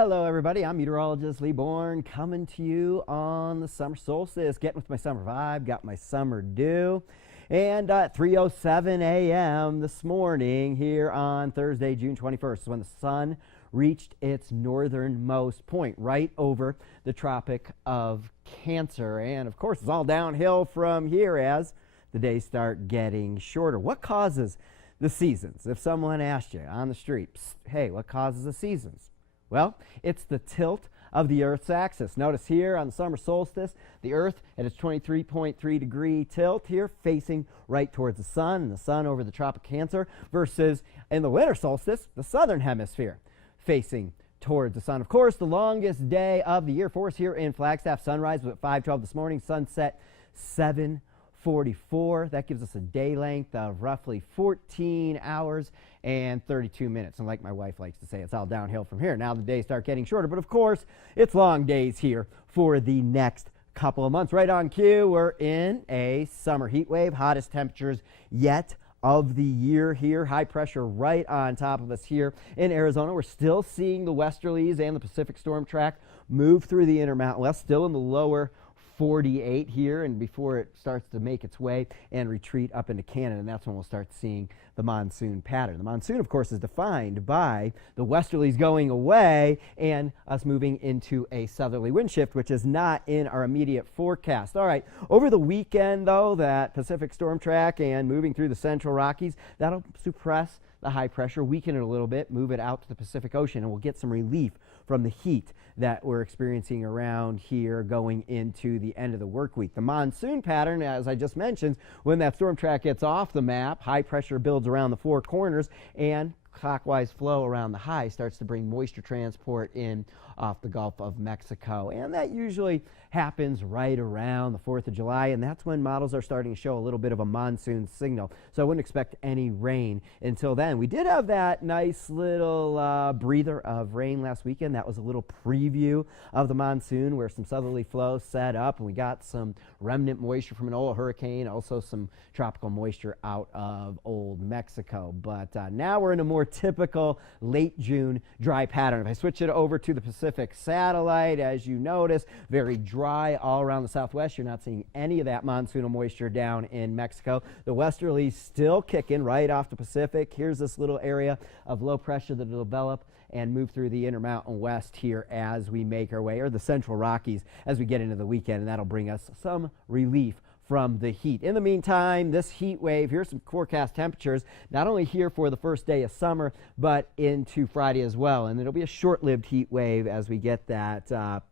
Hello everybody, I'm meteorologist Lee Bourne coming to you on the summer solstice, getting with my summer vibe, got my summer dew. And 3:07 a.m. this morning here on Thursday, June 21st, is when the sun reached its northernmost point right over the Tropic of Cancer. And of course, it's all downhill from here as the days start getting shorter. What causes the seasons? If someone asked you on the street, hey, what causes the seasons? Well, it's the tilt of the Earth's axis. Notice here on the summer solstice, the Earth at its 23.3 degree tilt here, facing right towards the sun, and the sun over the Tropic of Cancer, versus in the winter solstice, the southern hemisphere, facing towards the sun. Of course, the longest day of the year for us here in Flagstaff, sunrise was at 5:12 this morning, sunset 7:44. That gives us a day length of roughly 14 hours and 32 minutes. And like my wife likes to say, it's all downhill from here. Now the days start getting shorter, but of course, it's long days here for the next couple of months. Right on cue, we're in a summer heat wave, hottest temperatures yet of the year here. High pressure right on top of us here in Arizona. We're still seeing the westerlies and the Pacific storm track move through the Intermountain West, still in the lower 48 here, and before it starts to make its way and retreat up into Canada, and that's when we'll start seeing the monsoon pattern. The monsoon, of course, is defined by the westerlies going away and us moving into a southerly wind shift, which is not in our immediate forecast. All right, over the weekend, though, that Pacific storm track and moving through the central Rockies, that'll suppress the high pressure, weaken it a little bit, move it out to the Pacific Ocean, and we'll get some relief from the heat that we're experiencing around here going into the end of the work week. The monsoon pattern, as I just mentioned, when that storm track gets off the map, high pressure builds around the four corners, and clockwise flow around the high starts to bring moisture transport in off the Gulf of Mexico. And that usually happens right around the 4th of July, and that's when models are starting to show a little bit of a monsoon signal. So I wouldn't expect any rain until then. We did have that nice little breather of rain last weekend. That was a little preview of the monsoon where some southerly flow set up, and we got some remnant moisture from an old hurricane, also some tropical moisture out of old Mexico. But now we're in a more typical late June dry pattern. If I switch it over to the Pacific satellite, as you notice, very dry all around the southwest. You're not seeing any of that monsoonal moisture down in Mexico. The westerlies still kicking right off the Pacific. Here's this little area of low pressure that will develop and move through the Intermountain West here as we make our way, or the Central Rockies as we get into the weekend, and that'll bring us some relief from the heat. In the meantime, this heat wave, here's some forecast temperatures, not only here for the first day of summer, but into Friday as well. And it'll be a short-lived heat wave as we get that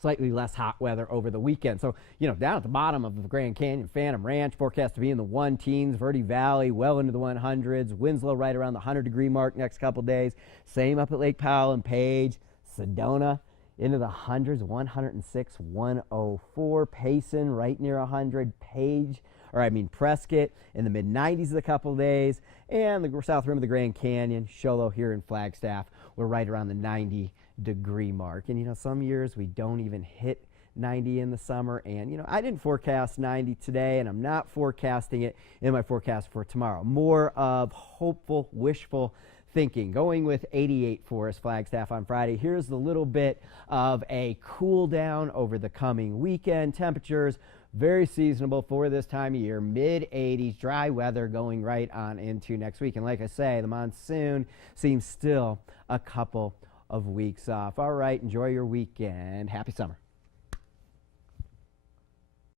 slightly less hot weather over the weekend. So, down at the bottom of the Grand Canyon, Phantom Ranch, forecast to be in the 1 teens, Verde Valley well into the 100s, Winslow right around the 100-degree mark next couple days. Same up at Lake Powell and Page, Sedona into the hundreds, 106, 104, Payson right near 100, Prescott in the mid-90s a couple days, and the south rim of the Grand Canyon, Show Low here in Flagstaff, we're right around the 90-degree mark. And some years we don't even hit 90 in the summer, and I didn't forecast 90 today, and I'm not forecasting it in my forecast for tomorrow. More of hopeful, wishful thinking, going with 88 for us, Flagstaff on Friday. Here's the little bit of a cool down over the coming weekend. Temperatures very seasonable for this time of year, mid-80s, dry weather going right on into next week. And like I say, the monsoon seems still a couple of weeks off. All right, enjoy your weekend. Happy summer.